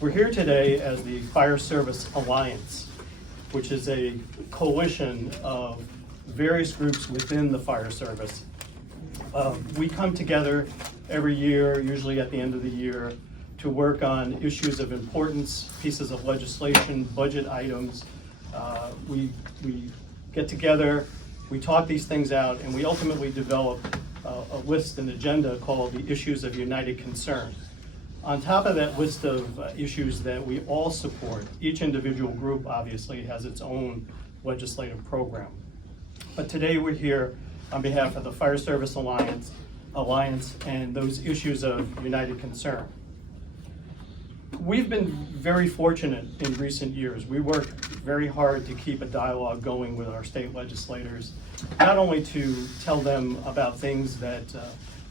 We're here today as the Fire Service Alliance, which is a coalition of various groups within the fire service. We come together every year, usually at the end of the year, to work on issues of importance, pieces of legislation, budget items. We get together, we talk these things out, and we ultimately develop a list, an agenda called the Issues of United Concern. On top of that list of issues that we all support, each individual group obviously has its own legislative program. But today we're here on behalf of the Fire Service Alliance and those issues of united concern. We've been very fortunate in recent years. We work very hard to keep a dialogue going with our state legislators, not only to tell them about things that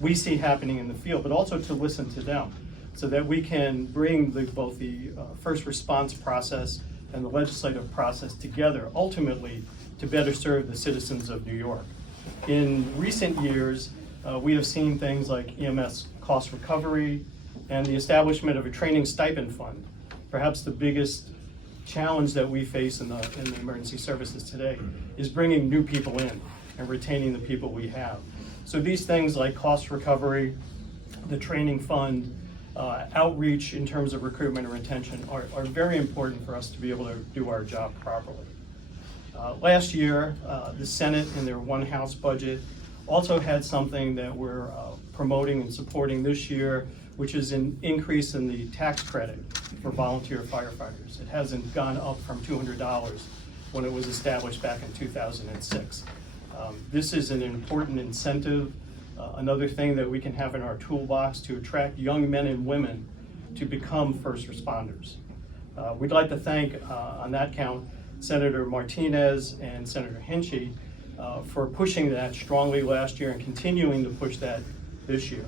we see happening in the field, but also to listen to them, so that we can bring both the first response process and the legislative process together, ultimately to better serve the citizens of New York. In recent years, we have seen things like EMS cost recovery and the establishment of a training stipend fund. Perhaps the biggest challenge that we face in the emergency services today is bringing new people in and retaining the people we have. So these things like cost recovery, the training fund, outreach in terms of recruitment and retention are very important for us to be able to do our job properly. Last year, the Senate in their one House budget also had something that we're promoting and supporting this year, which is an increase in the tax credit for volunteer firefighters. It hasn't gone up from $200 when it was established back in 2006. This is an important incentive, another thing that we can have in our toolbox to attract young men and women to become first responders. We'd like to thank, on that count, Senator Martinez and Senator Hinchy for pushing that strongly last year and continuing to push that this year.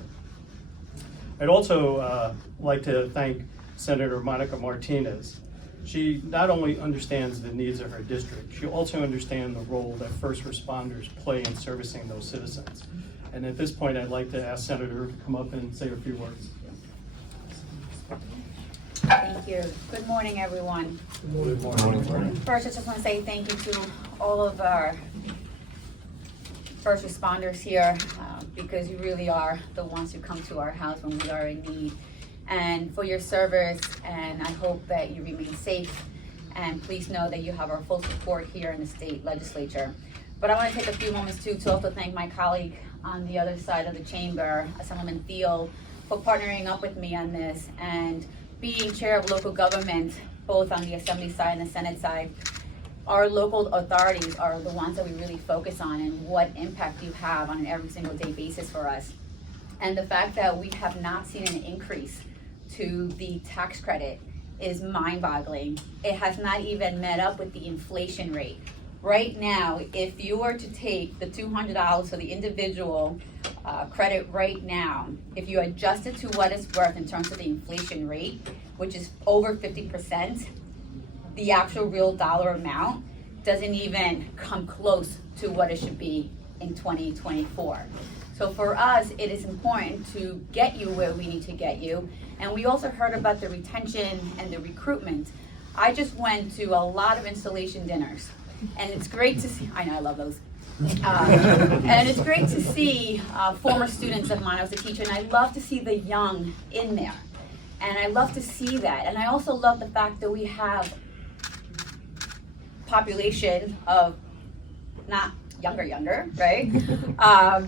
I'd also like to thank Senator Monica Martinez. She not only understands the needs of her district, she also understands the role that first responders play in servicing those citizens. And at this point, I'd like to ask Senator to come up and say a few words. Thank you. Good morning, everyone. Good morning. First, I just want to say thank you to all of our first responders here, because you really are the ones who come to our house when we are in need, and for your service, and I hope that you remain safe, and please know that you have our full support here in the state legislature. But I want to take a few moments too to also thank my colleague on the other side of the chamber, Assemblyman Thiel, for partnering up with me on this, and being chair of local government, both on the Assembly side and the Senate side. Our local authorities are the ones that we really focus on and what impact you have on an every single day basis for us. And the fact that we have not seen an increase to the tax credit is mind-boggling. It has not even met up with the inflation rate. Right now, if you were to take the $200 for the individual credit right now, if you adjust it to what it's worth in terms of the inflation rate, which is over 50%, the actual real dollar amount doesn't even come close to what it should be in 2024. So for us, it is important to get you where we need to get you. And we also heard about the retention and the recruitment. I just went to a lot of installation dinners, and it's great to see, I know, I love those. And it's great to see former students of mine. I was a teacher, and I love to see the young in there. And I love to see that. And I also love the fact that we have population of not younger, right?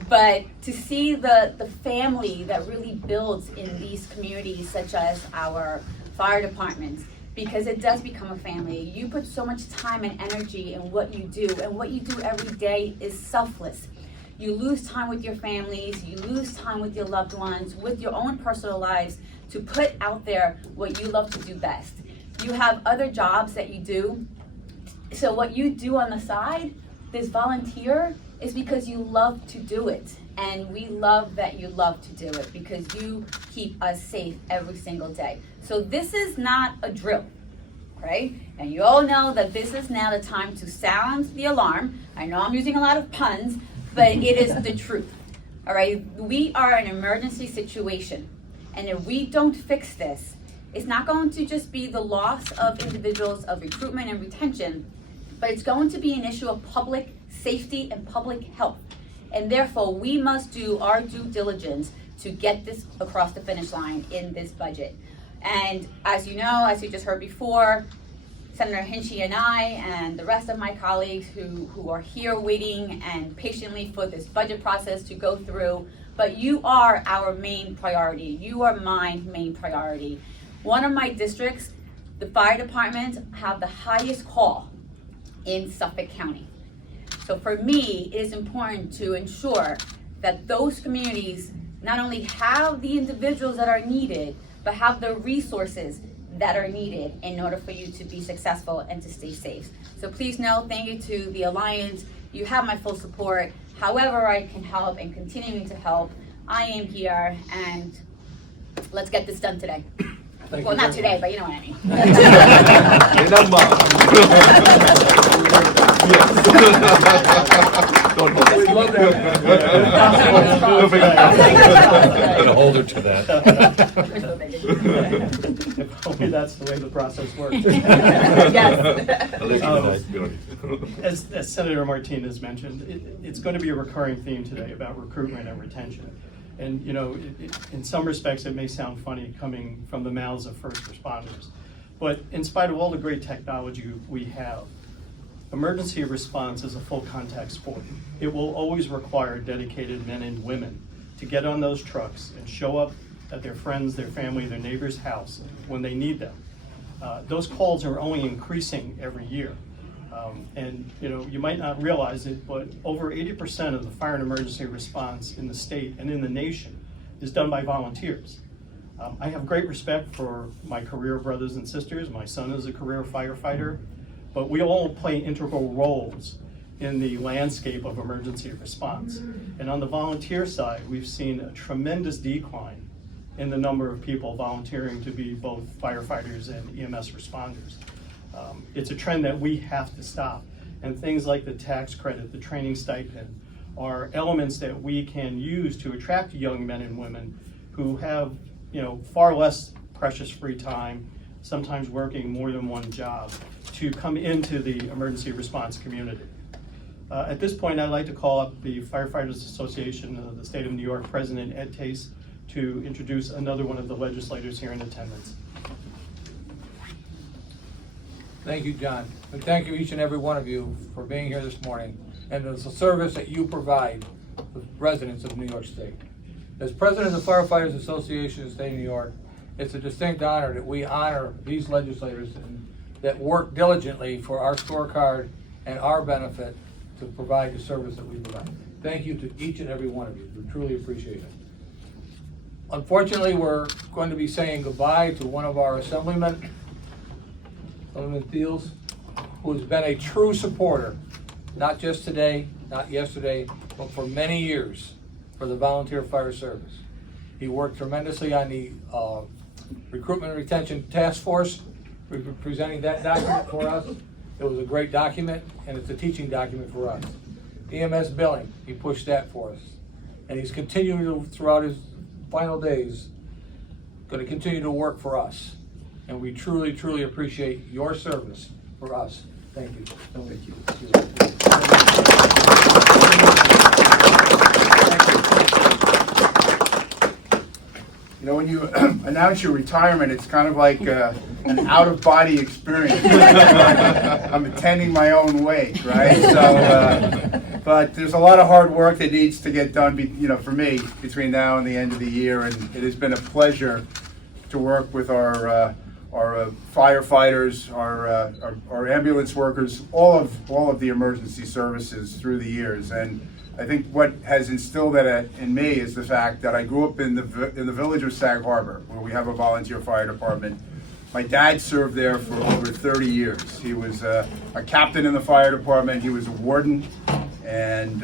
But to see the family that really builds in these communities, such as our fire departments, because it does become a family. You put so much time and energy in what you do, and what you do every day is selfless. You lose time with your families, you lose time with your loved ones, with your own personal lives, to put out there what you love to do best. You have other jobs that you do, so what you do on the side, this volunteer, is because you love to do it. And we love that you love to do it because you keep us safe every single day. So this is not a drill, right? And you all know that this is now the time to sound the alarm. I know I'm using a lot of puns, but it is the truth, all right? We are in an emergency situation. And if we don't fix this, it's not going to just be the loss of individuals, of recruitment and retention, but it's going to be an issue of public safety and public health. And therefore, we must do our due diligence to get this across the finish line in this budget. And as you know, as you just heard before, Senator Hinchy and I and the rest of my colleagues who are here waiting and patiently for this budget process to go through, but you are our main priority. You are my main priority. One of my districts, the fire departments have the highest call in Suffolk County. So for me, it is important to ensure that those communities not only have the individuals that are needed, but have the resources that are needed in order for you to be successful and to stay safe. So please know, thank you to the Alliance. You have my full support. However I can help and continuing to help, I am here, and let's get this done today. Well, not today, but you know what I mean. Gonna hold her to that. Hopefully that's the way the process works. Yes. As Senator Martinez mentioned, it's going to be a recurring theme today about recruitment and retention. And you know, in some respects, it may sound funny coming from the mouths of first responders, but in spite of all the great technology we have, emergency response is a full contact sport. It will always require dedicated men and women to get on those trucks and show up at their friends, their family, their neighbor's house when they need them. Those calls are only increasing every year. And you know, you might not realize it, but over 80% of the fire and emergency response in the state and in the nation is done by volunteers. I have great respect for my career brothers and sisters. My son is a career firefighter, but we all play integral roles in the landscape of emergency response. And on the volunteer side, we've seen a tremendous decline in the number of people volunteering to be both firefighters and EMS responders. It's a trend that we have to stop. And things like the tax credit, the training stipend, are elements that we can use to attract young men and women who have, you know, far less precious free time, sometimes working more than one job, to come into the emergency response community. At this point, I'd like to call up the Firefighters Association of the State of New York President Ed Tace to introduce another one of the legislators here in attendance. Thank you, John. And thank you, each and every one of you, for being here this morning and the service that you provide the residents of New York State. As President of the Firefighters Association of the State of New York, it's a distinct honor that we honor these legislators that work diligently for our scorecard and our benefit to provide the service that we provide. Thank you to each and every one of you. We truly appreciate it. Unfortunately, we're going to be saying goodbye to one of our assemblymen, Councilman Thiels, who has been a true supporter, not just today, not yesterday, but for many years for the volunteer fire service. He worked tremendously on the recruitment and retention task force, presenting that document for us. It was a great document, and it's a teaching document for us. EMS billing, he pushed that for us. And he's continuing to, throughout his final days, going to continue to work for us. And we truly, truly appreciate your service for us. Thank you. Thank you. You know, when you announce your retirement, it's kind of like an out-of-body experience. I'm attending my own wake, right? So, but there's a lot of hard work that needs to get done, you know, for me, between now and the end of the year, and it has been a pleasure to work with our firefighters, our ambulance workers, all of the emergency services through the years. And I think what has instilled that in me is the fact that I grew up in the village of Sag Harbor, where we have a volunteer fire department. My dad served there for over 30 years. He was a captain in the fire department. He was a warden, and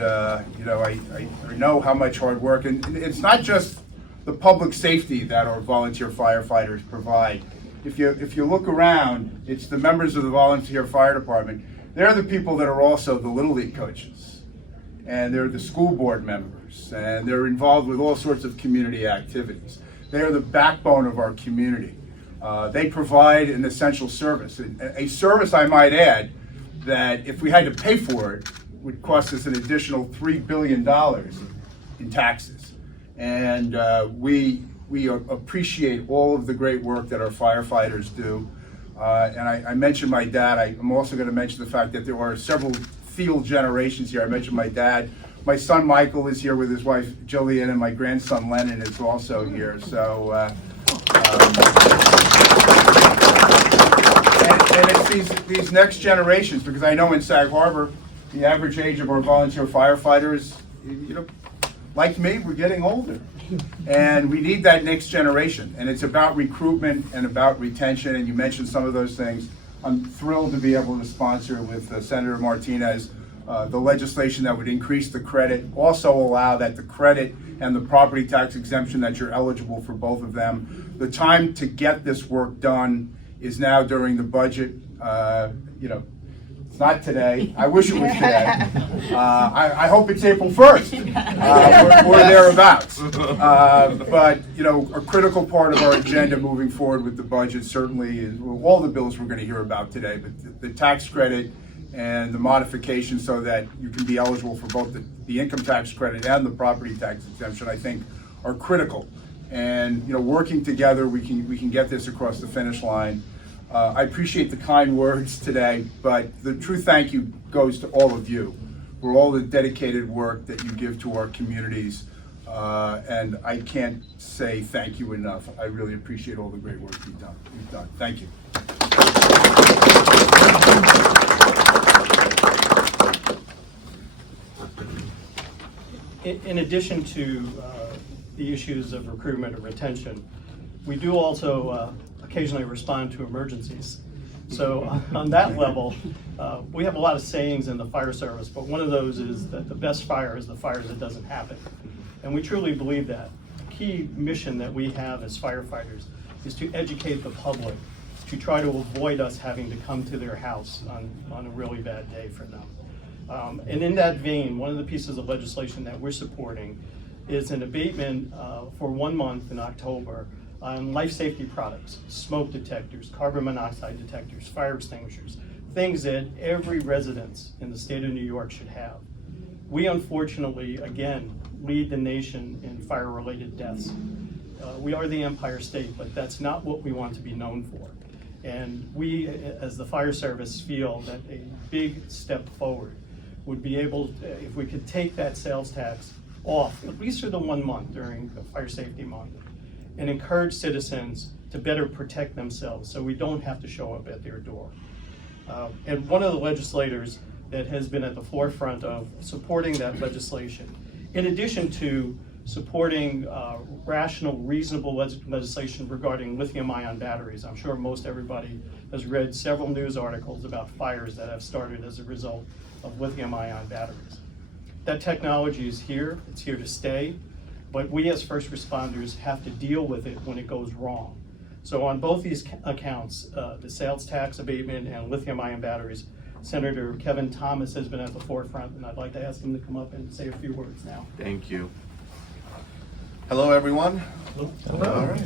you know, I know how much hard work, and it's not just the public safety that our volunteer firefighters provide. If you look around, it's the members of the volunteer fire department. They're the people that are also the Little League coaches, and they're the school board members, and they're involved with all sorts of community activities. They are the backbone of our community. They provide an essential service, a service, I might add, that if we had to pay for it, would cost us an additional $3 billion in taxes. And we appreciate all of the great work that our firefighters do. And I mentioned my dad. I'm also going to mention the fact that there are several field generations here. I mentioned my dad. My son Michael is here with his wife Jillian, and my grandson Lennon is also here. So, and it's these next generations, because I know in Sag Harbor, the average age of our volunteer firefighters, like me, we're getting older. And we need that next generation. And it's about recruitment and about retention, and you mentioned some of those things. I'm thrilled to be able to sponsor with Senator Martinez the legislation that would increase the credit, also allow that the credit and the property tax exemption that you're eligible for both of them. The time to get this work done is now during the budget. It's not today. I wish it was today. I hope it's April 1st or thereabouts. But a critical part of our agenda moving forward with the budget certainly is all the bills we're going to hear about today, but the tax credit and the modification so that you can be eligible for both the income tax credit and the property tax exemption, I think, are critical. And working together, we can get this across the finish line. I appreciate the kind words today, but the true thank you goes to all of you for all the dedicated work that you give to our communities. And I can't say thank you enough. I really appreciate all the great work you've done. Thank you. In addition to the issues of recruitment and retention, we do also occasionally respond to emergencies. So on that level, we have a lot of sayings in the fire service, but one of those is that the best fire is the fire that doesn't happen. And we truly believe that. The key mission that we have as firefighters is to educate the public, to try to avoid us having to come to their house on a really bad day for them. And in that vein, one of the pieces of legislation that we're supporting is an abatement for 1 month in October on life safety products, smoke detectors, carbon monoxide detectors, fire extinguishers, things that every resident in the state of New York should have. We unfortunately, again, lead the nation in fire-related deaths. We are the Empire State, but that's not what we want to be known for. And we, as the fire service, feel that a big step forward would be able, if we could take that sales tax off, at least for the 1 month during Fire Safety Month, and encourage citizens to better protect themselves so we don't have to show up at their door. And one of the legislators that has been at the forefront of supporting that legislation, in addition to supporting rational, reasonable legislation regarding lithium-ion batteries. I'm sure most everybody has read several news articles about fires that have started as a result of lithium-ion batteries. That technology is here, it's here to stay, but we as first responders have to deal with it when it goes wrong. So on both these accounts, the sales tax abatement and lithium-ion batteries, Senator Kevin Thomas has been at the forefront, and I'd like to ask him to come up and say a few words now. Thank you. Hello, everyone. Hello. All right.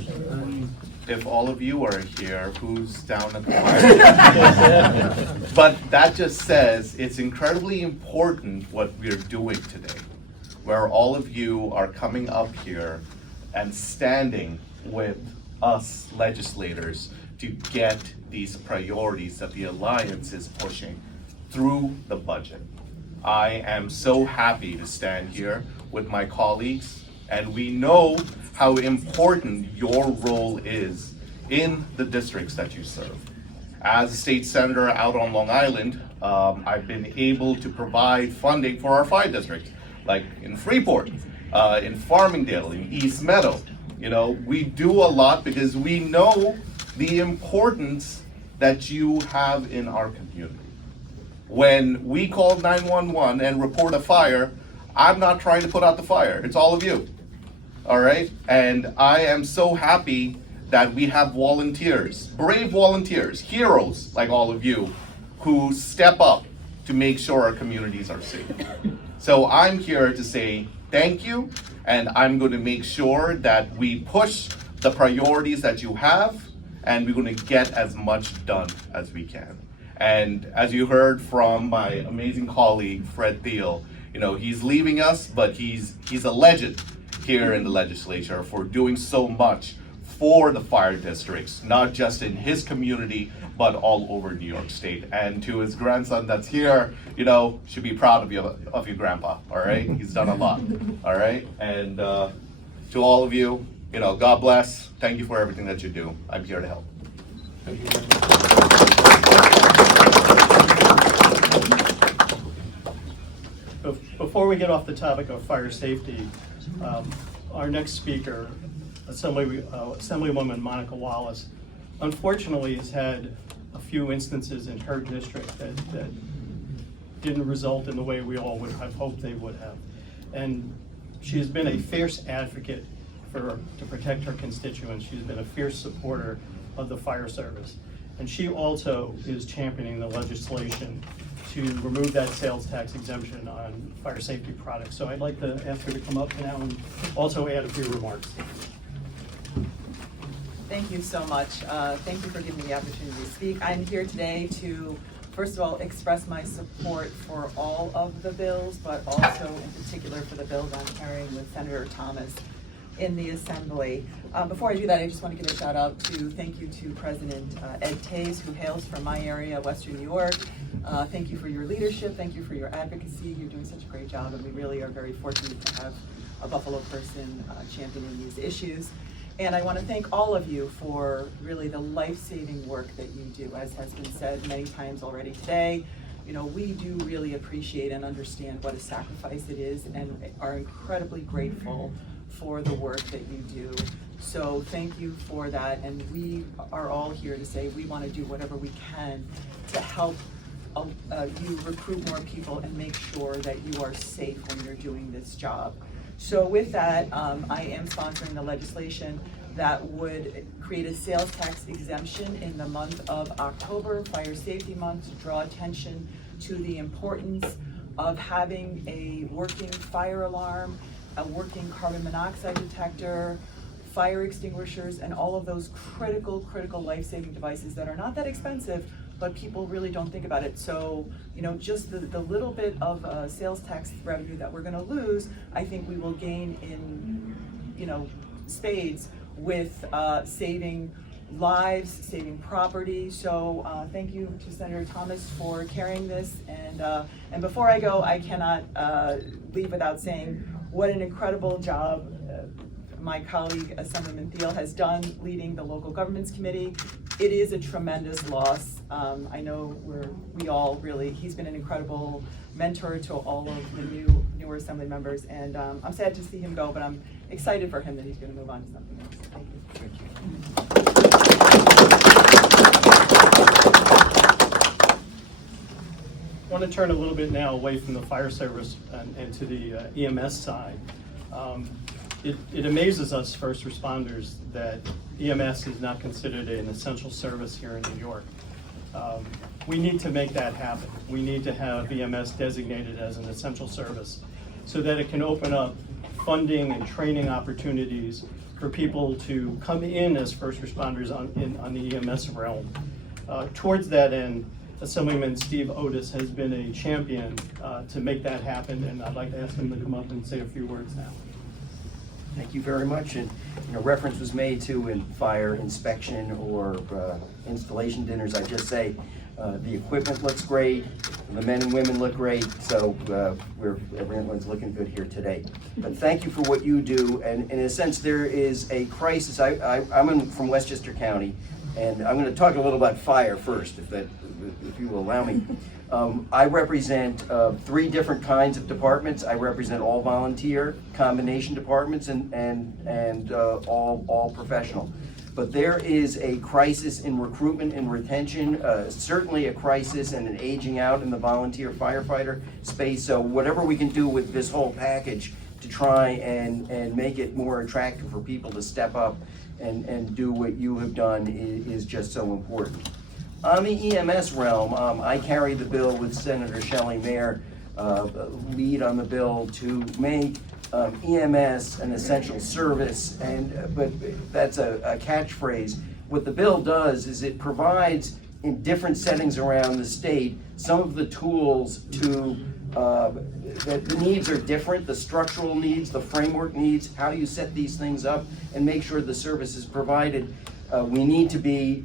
If all of you are here, who's down at the fire? But that just says it's incredibly important what we're doing today, where all of you are coming up here and standing with us legislators to get these priorities that the Alliance is pushing through the budget. I am so happy to stand here with my colleagues, and we know how important your role is in the districts that you serve. As a state senator out on Long Island, I've been able to provide funding for our 5 districts, like in Freeport, in Farmingdale, in East Meadow. We do a lot because we know the importance that you have in our community. When we call 911 and report a fire, I'm not trying to put out the fire, it's all of you. All right, and I am so happy that we have volunteers, brave volunteers, heroes like all of you, who step up to make sure our communities are safe. So I'm here to say thank you, and I'm going to make sure that we push the priorities that you have, and we're gonna get as much done as we can. And as you heard from my amazing colleague, Fred Thiel, you know, he's leaving us, but he's a legend here in the legislature for doing so much for the fire districts, not just in his community, but all over New York State. And to his grandson that's here, you know, should be proud of your grandpa, all right? He's done a lot, all right? And to all of you, you know, God bless. Thank you for everything that you do. I'm here to help. Thank you very much. Before we get off the topic of fire safety, our next speaker, Assemblywoman Monica Wallace, unfortunately has had a few instances in her district that didn't result in the way we all would have hoped they would have. And she has been a fierce advocate to protect her constituents. She's been a fierce supporter of the fire service. And she also is championing the legislation to remove that sales tax exemption on fire safety products. So I'd like to ask her to come up now and also add a few remarks. Thank you so much. Thank you for giving me the opportunity to speak. I'm here today to, first of all, express my support for all of the bills, but also in particular for the bills I'm carrying with Senator Thomas in the Assembly. Before I do that, I just want to give a shout out thank you to President Ed Tays, who hails from my area, Western New York. Thank you for your leadership. Thank you for your advocacy. You're doing such a great job, and we really are very fortunate to have a Buffalo person championing these issues. And I want to thank all of you for really the life-saving work that you do. As has been said many times already today, you know, we do really appreciate and understand what a sacrifice it is and are incredibly grateful for the work that you do. So thank you for that, and we are all here to say we want to do whatever we can to help you recruit more people and make sure that you are safe when you're doing this job. So with that, I am sponsoring the legislation that would create a sales tax exemption in the month of October, Fire Safety Month, to draw attention to the importance of having a working fire alarm, a working carbon monoxide detector, fire extinguishers, and all of those critical life-saving devices that are not that expensive, but people really don't think about it. So, you know, just the little bit of sales tax revenue that we're gonna lose, I think we will gain in, you know, spades with saving lives, saving property. So thank you to Senator Thomas for carrying this. And before I go, I cannot leave without saying what an incredible job my colleague Assemblyman Thiel has done leading the Local Governments Committee. It is a tremendous loss. I know we all really, he's been an incredible mentor to all of the newer Assembly members, and I'm sad to see him go, but I'm excited for him that he's gonna move on to something else. Thank you. Thank you. I want to turn a little bit now away from the fire service and to the EMS side. It amazes us first responders that EMS is not considered an essential service here in New York. We need to make that happen. We need to have EMS designated as an essential service so that it can open up funding and training opportunities for people to come in as first responders on the EMS realm. Towards that end, Assemblyman Steve Otis has been a champion to make that happen, and I'd like to ask him to come up and say a few words now. Thank you very much. And reference was made to in fire inspection or installation dinners. I just say the equipment looks great, the men and women look great, so everyone's looking good here today. But thank you for what you do. And in a sense, there is a crisis. I'm from Westchester County, and I'm going to talk a little about fire first, if you will allow me. I represent 3 different kinds of departments. I represent all volunteer, combination departments, and all professional. But there is a crisis in recruitment and retention, certainly a crisis and an aging out in the volunteer firefighter space. So whatever we can do with this whole package to try and make it more attractive for people to step up and do what you have done is just so important. On the EMS realm, I carry the bill with Senator Shelley Mayer, lead on the bill to make EMS an essential service, but that's a catchphrase. what the bill does is it provides in different settings around the state some of the tools to, the needs are different, the structural needs, the framework needs, how do you set these things up and make sure the service is provided. We need to be,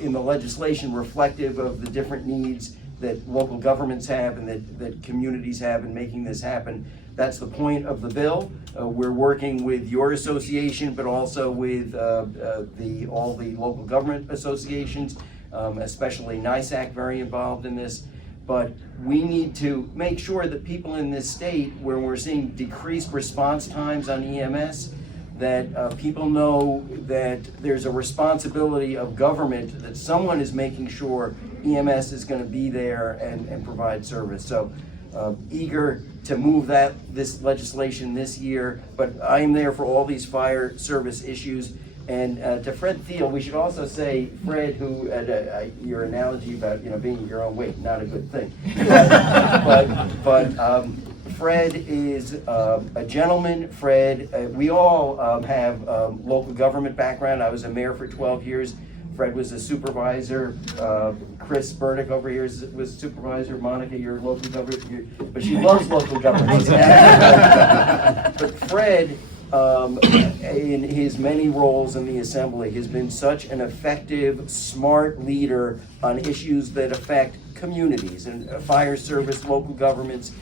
in the legislation, reflective of the different needs that local governments have and that communities have in making this happen. That's the point of the bill. We're working with your association, but also with all the local government associations, especially NISAC, very involved in this. But we need to make sure that people in this state, where we're seeing decreased response times on EMS, that people know that there's a responsibility of government, that someone is making sure EMS is going to be there and provide service. So eager to move this legislation this year, but I am there for all these fire service issues. And to Fred Thiel, we should also say, Fred, who, your analogy about being your own weight, not a good thing. But Fred is a gentleman. Fred, we all have local government background. I was a mayor for 12 years. Fred was a supervisor. Chris Burdick over here was supervisor. Monica, you're local government, but she loves local government. But Fred, in his many roles in the assembly, has been such an effective, smart leader on issues that affect communities and fire service, local governments.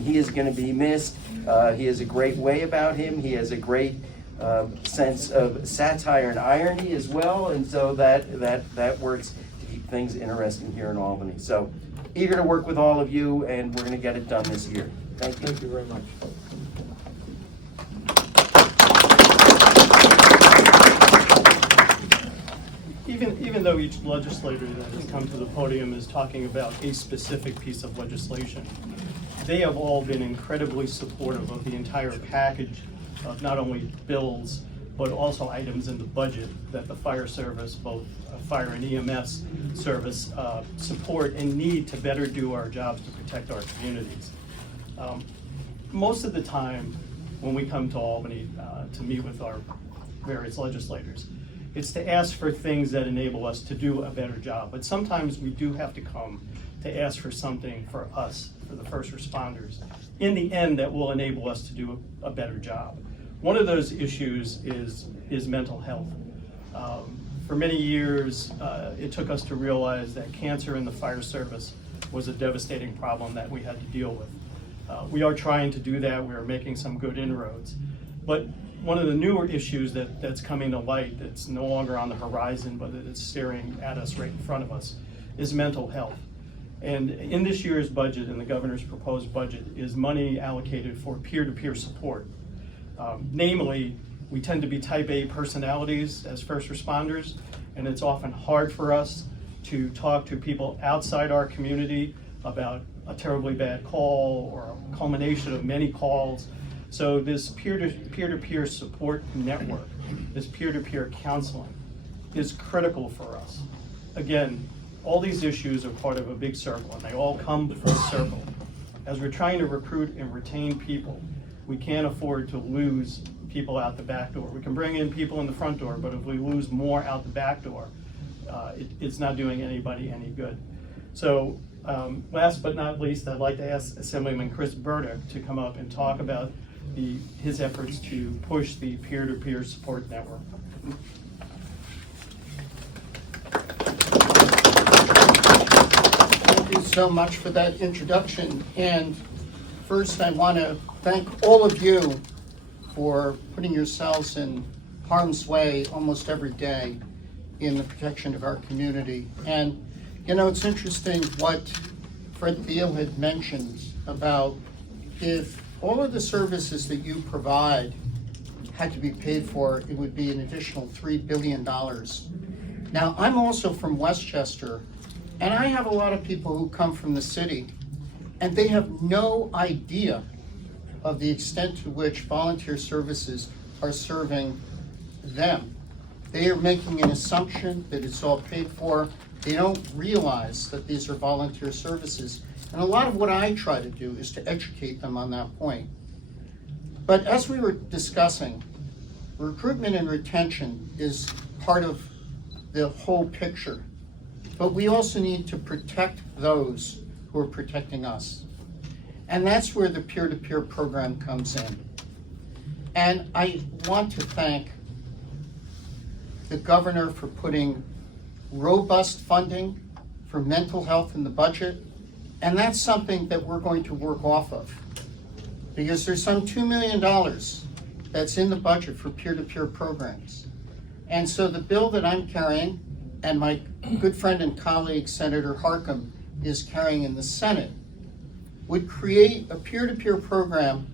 He is going to be missed. He has a great way about him. He has a great sense of satire and irony as well, and so that works to keep things interesting here in Albany. So eager to work with all of you, and we're going to get it done this year. Thank you. Thank you very much. Even though each legislator that has come to the podium is talking about a specific piece of legislation, they have all been incredibly supportive of the entire package of not only bills, but also items in the budget that the fire service, both fire and EMS service, support and need to better do our jobs to protect our communities. Most of the time, when we come to Albany to meet with our various legislators, it's to ask for things that enable us to do a better job. But sometimes we do have to come to ask for something for us, for the first responders, in the end that will enable us to do a better job. One of those issues is mental health. For many years, it took us to realize that cancer in the fire service was a devastating problem that we had to deal with. We are trying to do that. We are making some good inroads. But one of the newer issues that's coming to light, that's no longer on the horizon, but that it's staring at us right in front of us, is mental health. And in this year's budget, in the governor's proposed budget, is money allocated for peer-to-peer support. Namely, we tend to be type A personalities as first responders, and it's often hard for us to talk to people outside our community about a terribly bad call or a culmination of many calls. So this peer-to-peer support network, this peer-to-peer counseling is critical for us. Again, all these issues are part of a big circle, and they all come full circle. As we're trying to recruit and retain people, we can't afford to lose people out the back door. We can bring in people in the front door, but if we lose more out the back door, it's not doing anybody any good. So last but not least, I'd like to ask Assemblyman Chris Burdick to come up and talk about his efforts to push the peer-to-peer support network. Thank you so much for that introduction. And first, I want to thank all of you for putting yourselves in harm's way almost every day in the protection of our community. And, you know, it's interesting what Fred Thiel had mentioned about if all of the services that you provide had to be paid for, it would be an additional $3 billion. Now, I'm also from Westchester, and I have a lot of people who come from the city, and they have no idea of the extent to which volunteer services are serving them. They are making an assumption that it's all paid for. They don't realize that these are volunteer services. And a lot of what I try to do is to educate them on that point. But as we were discussing, recruitment and retention is part of the whole picture. But we also need to protect those who are protecting us. And that's where the peer-to-peer program comes in. And I want to thank the governor for putting robust funding for mental health in the budget. And that's something that we're going to work off of. Because there's some $2 million that's in the budget for peer-to-peer programs. And so the bill that I'm carrying, and my good friend and colleague Senator Harckham is carrying in the Senate, would create a peer-to-peer program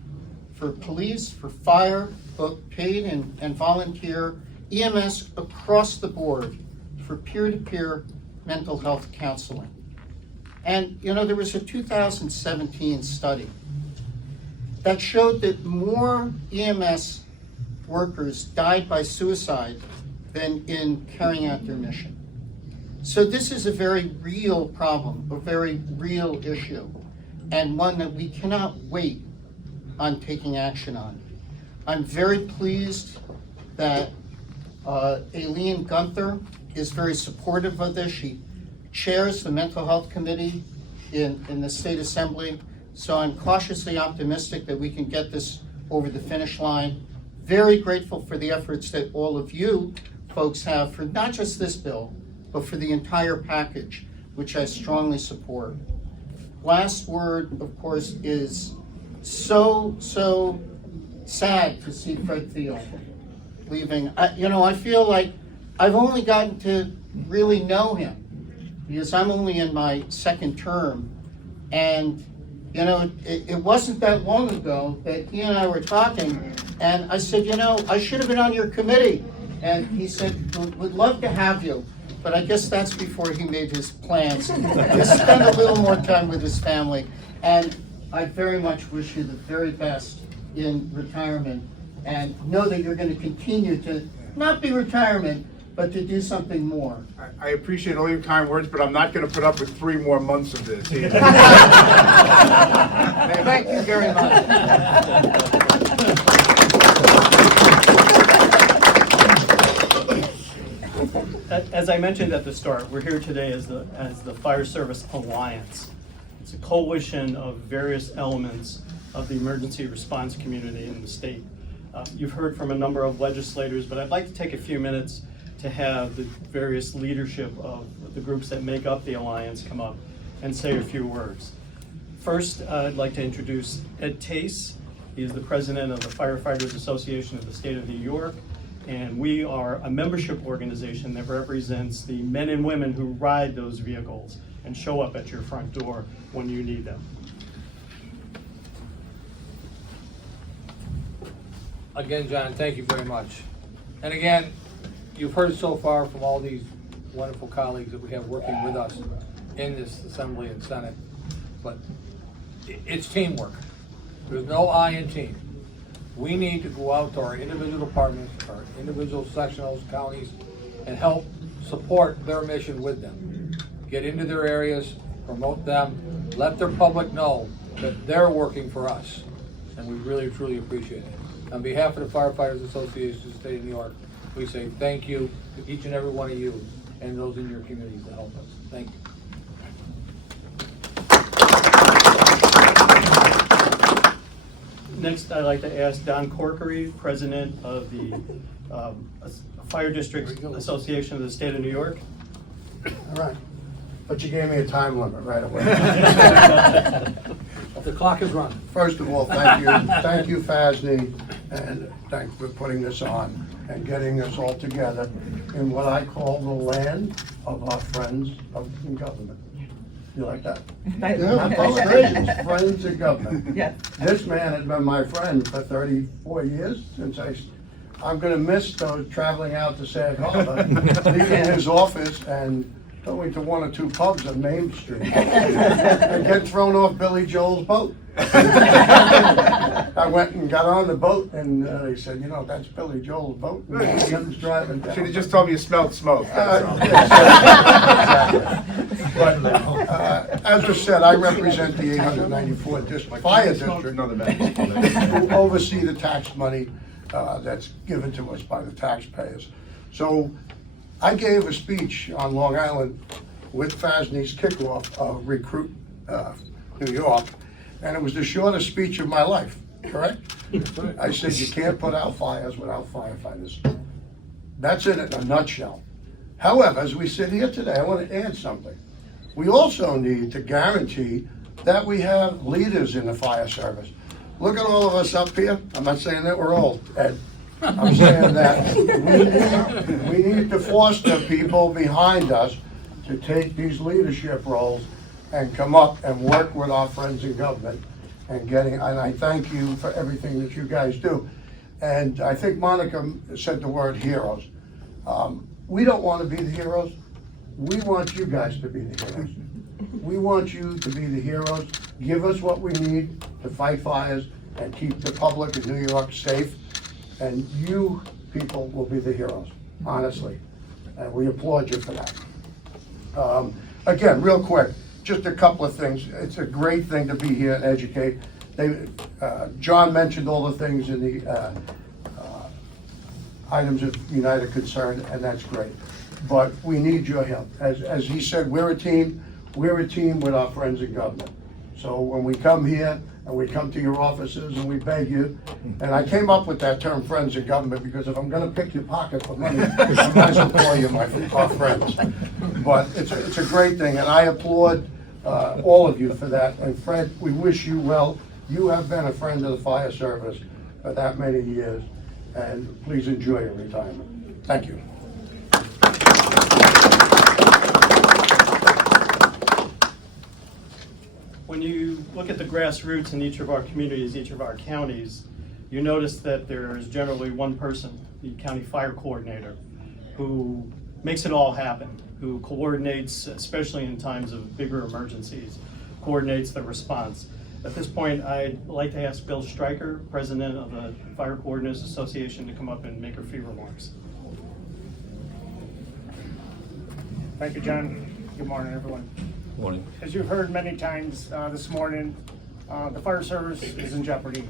for police, for fire, both paid and volunteer, EMS across the board for peer-to-peer mental health counseling. And you know, there was a 2017 study that showed that more EMS workers died by suicide than in carrying out their mission. So this is a very real problem, a very real issue, and one that we cannot wait on taking action on. I'm very pleased that Aileen Gunther is very supportive of this. She chairs the Mental Health Committee in the State Assembly, so I'm cautiously optimistic that we can get this over the finish line. Very grateful for the efforts that all of you folks have for not just this bill, but for the entire package, which I strongly support. Last word, of course, is so sad to see Fred Thiel leaving. I feel like I've only gotten to really know him because I'm only in my second term. And, you know, it wasn't that long ago that he and I were talking, and I said, you know, I should have been on your committee. And he said, would love to have you. But I guess that's before he made his plans to spend a little more time with his family. And I very much wish you the very best in retirement, and know that you're going to continue to not be retirement, but to do something more. I appreciate all your kind words, but I'm not going to put up with 3 more months of this either. Thank you very much. As I mentioned at the start, we're here today as the Fire Service Alliance. It's a coalition of various elements of the emergency response community in the state. You've heard from a number of legislators, but I'd like to take a few minutes to have the various leadership of the groups that make up the alliance come up and say a few words. First, I'd like to introduce Ed Tace. He is the president of the Firefighters Association of the State of New York, and we are a membership organization that represents the men and women who ride those vehicles and show up at your front door when you need them. Again, John, thank you very much. And again, you've heard so far from all these wonderful colleagues that we have working with us in this Assembly and Senate, but it's teamwork. There's no I in team. We need to go out to our individual departments, our individual sectionals, counties, and help support their mission with them. Get into their areas, promote them, let their public know that they're working for us, and we really, truly appreciate it. On behalf of the Firefighters Association of the State of New York, we say thank you to each and every one of you and those in your communities that help us. Thank you. Next, I'd like to ask Don Corkery, president of the Fire District Association of the State of New York. All right, but you gave me a time limit right away. The clock is running. First of all, thank you, FASNY, and thanks for putting this on and getting us all together in what I call the land of our friends in government. You like that? Not politicians, friends in government. Yes. This man has been my friend for 34 years since I'm gonna miss those traveling out to Sag Harbor, leaving his office and going to 1 or 2 pubs on Main Street and get thrown off Billy Joel's boat. I went and got on the boat and they said, you know, that's Billy Joel's boat. And he was driving down. Should have just told me you smelled smoke. That's all. But as I said, I represent the 894 Fire District, who oversee the tax money that's given to us by the taxpayers. So I gave a speech on Long Island with FASNY's kickoff of Recruit New York, and it was the shortest speech of my life, correct? I said, you can't put out fires without firefighters. That's it in a nutshell. However, as we sit here today, I want to add something. We also need to guarantee that we have leaders in the fire service. Look at all of us up here. I'm not saying that we're old, Ed. I'm saying that we need to foster people behind us to take these leadership roles and come up and work with our friends in government and I thank you for everything that you guys do. And I think Monica said the word heroes. We don't want to be the heroes. We want you guys to be the heroes. We want you to be the heroes. Give us what we need to fight fires and keep the public in New York safe. And you people will be the heroes, honestly. And we applaud you for that. Again, real quick, just a couple of things. It's a great thing to be here and educate. John mentioned all the things in the items of united concern, and that's great. But we need your help. As he said, we're a team with our friends in government. So when we come here and we come to your offices and we beg you, and I came up with that term, friends in government, because if I'm gonna pick your pocket for money, I might as well call you our friends. But it's a great thing, and I applaud all of you for that. And Fred, we wish you well. You have been a friend of the fire service for that many years, and please enjoy your retirement. Thank you. When you look at the grassroots in each of our communities, each of our counties, you notice that there is generally one person, the county fire coordinator, who makes it all happen, who coordinates, especially in times of bigger emergencies, coordinates the response. At this point, I'd like to ask Bill Stryker, President of the Fire Coordinators Association, to come up and make a few remarks. Thank you, John. Good morning, everyone. Morning. As you've heard many times this morning, the fire service is in jeopardy.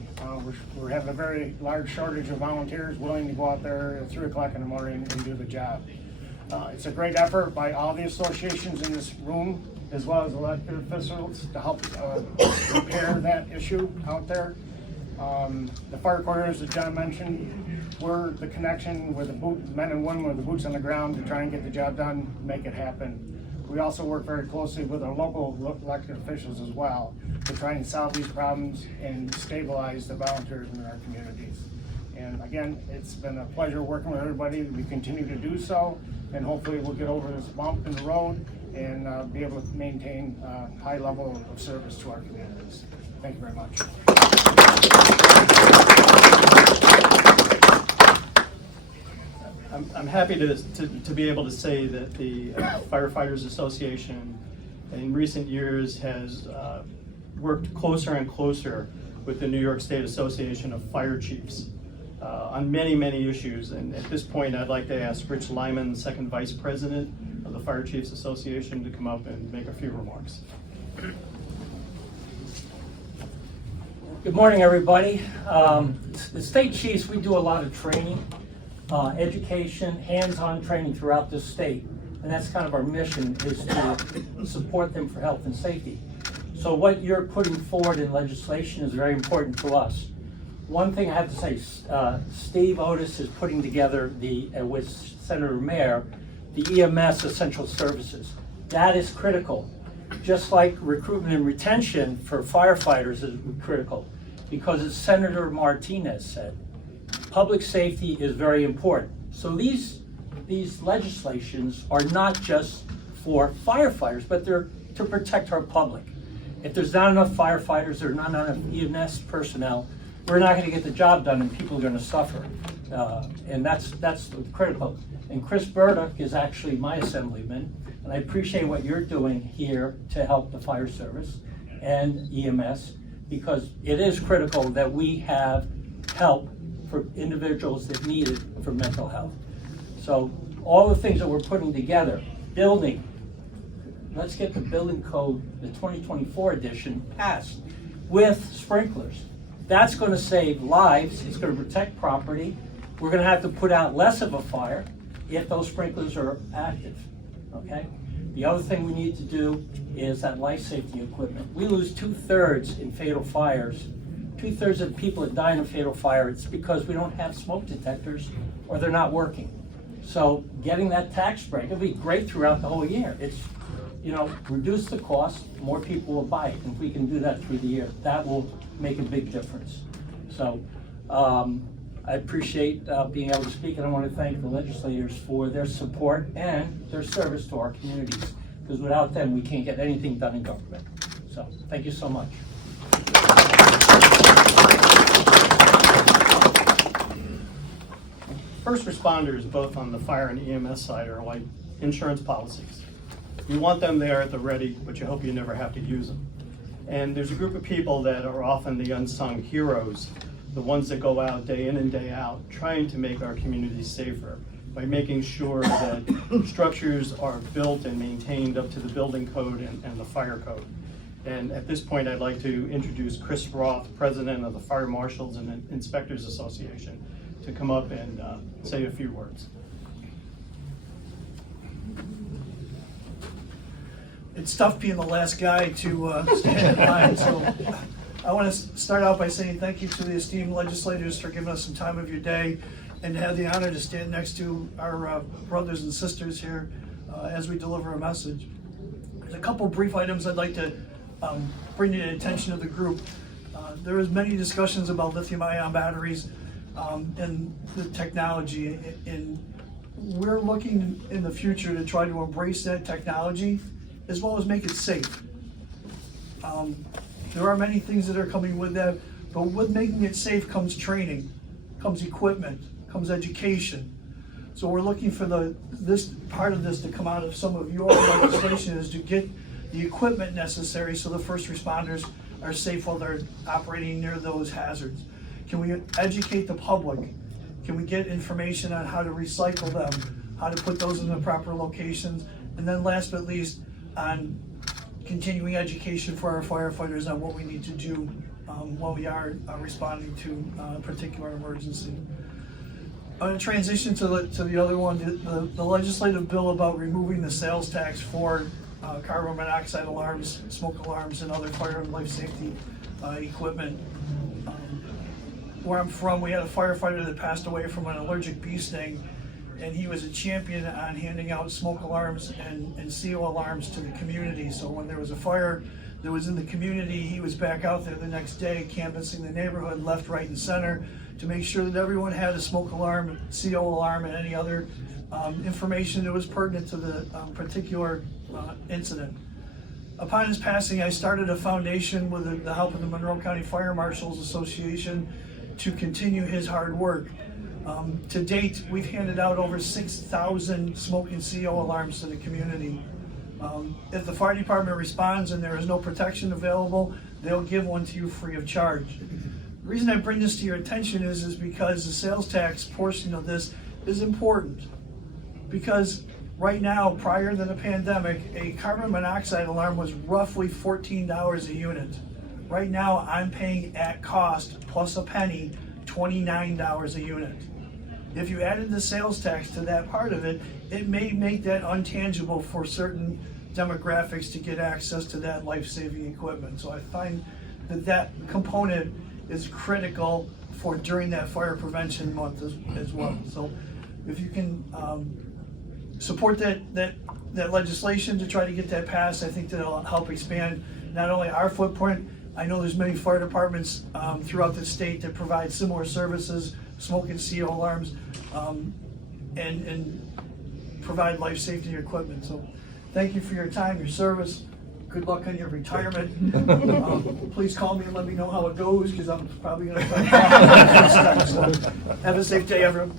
We're having a very large shortage of volunteers willing to go out there at 3 o'clock in the morning and do the job. It's a great effort by all the associations in this room, as well as elected officials, to help repair that issue out there. The fire coordinators that John mentioned, we're the connection with the men and women with the boots on the ground to try and get the job done, make it happen. We also work very closely with our local elected officials as well to try and solve these problems and stabilize the volunteers in our communities. And again, it's been a pleasure working with everybody. We continue to do so, and hopefully we'll get over this bump in the road and be able to maintain a high level of service to our communities. Thank you very much. I'm happy to be able to say that the Firefighters Association in recent years has worked closer and closer with the New York State Association of Fire Chiefs on many, many issues. And at this point, I'd like to ask Rich Lyman, the second Vice President of the Fire Chiefs Association, to come up and make a few remarks. Good morning, everybody. The state chiefs, we do a lot of training, education, hands-on training throughout the state. And that's kind of our mission, is to support them for health and safety. So what you're putting forward in legislation is very important to us. One thing I have to say, Steve Otis is putting together with Senator Mayer, the EMS Essential Services. That is critical. Just like recruitment and retention for firefighters is critical, because as Senator Martinez said, public safety is very important. So these legislations are not just for firefighters, but they're to protect our public. If there's not enough firefighters, there's not enough EMS personnel, we're not going to get the job done, and people are going to suffer. And that's critical. And Chris Burdick is actually my assemblyman, and I appreciate what you're doing here to help the fire service and EMS, because it is critical that we have help for individuals that need it for mental health. So all the things that we're putting together, building, let's get the building code, the 2024 edition, passed with sprinklers. That's going to save lives. It's going to protect property. We're going to have to put out less of a fire. if those sprinklers are active, okay? The other thing we need to do is that life safety equipment. We lose 2/3 in fatal fires. 2/3 of the people that die in a fatal fire, it's because we don't have smoke detectors or they're not working. So getting that tax break, it'll be great throughout the whole year. It's, you know, reduce the cost, more people will buy it. And if we can do that through the year, that will make a big difference. So I appreciate being able to speak, and I want to thank the legislators for their support and their service to our communities, because without them, we can't get anything done in government. So thank you so much. First responders, both on the fire and EMS side, are like insurance policies. You want them there at the ready, but you hope you never have to use them. And there's a group of people that are often the unsung heroes, the ones that go out day in and day out, trying to make our communities safer by making sure that structures are built and maintained up to the building code and the fire code. And at this point, I'd like to introduce Chris Roth, President of the Fire Marshals and Inspectors Association, to come up and say a few words. It's tough being the last guy to stand in line, so I want to start out by saying thank you to the esteemed legislators for giving us some time of your day and to have the honor to stand next to our brothers and sisters here as we deliver a message. There's a couple brief items I'd like to bring to the attention of the group. There was many discussions about lithium-ion batteries and the technology, and we're looking in the future to try to embrace that technology as well as make it safe. There are many things that are coming with that, but with making it safe comes training, comes equipment, comes education. So we're looking for this part of this to come out of some of your legislation, is to get the equipment necessary so the first responders are safe while they're operating near those hazards. Can we educate the public? Can we get information on how to recycle them, how to put those in the proper locations? And then last but least, on continuing education for our firefighters on what we need to do while we are responding to a particular emergency. I'm going to transition to the other one, the legislative bill about removing the sales tax for carbon monoxide alarms, smoke alarms, and other fire and life safety equipment. Where I'm from, we had a firefighter that passed away from an allergic bee sting, and he was a champion on handing out smoke alarms and CO alarms to the community. So when there was a fire that was in the community, he was back out there the next day canvassing the neighborhood left, right, and center to make sure that everyone had a smoke alarm, CO alarm, and any other information that was pertinent to the particular incident. Upon his passing, I started a foundation with the help of the Monroe County Fire Marshals Association to continue his hard work. To date, we've handed out over 6,000 smoke and CO alarms to the community. If the fire department responds and there is no protection available, they'll give one to you free of charge. The reason I bring this to your attention is because the sales tax portion of this is important. Because right now, prior to the pandemic, a carbon monoxide alarm was roughly $14 a unit. Right now, I'm paying at cost plus a penny, $29 a unit. If you added the sales tax to that part of it, it may make that untangible for certain demographics to get access to that life-saving equipment. So I find that component is critical for during that fire prevention month as well. So if you can support that legislation to try to get that passed, I think that'll help expand not only our footprint. I know there's many fire departments throughout the state that provide similar services, smoke and CO alarms, and provide life safety equipment. So thank you for your time, your service. Good luck on your retirement. Please call me and let me know how it goes, because I'm probably going to try to so have a safe day, everyone.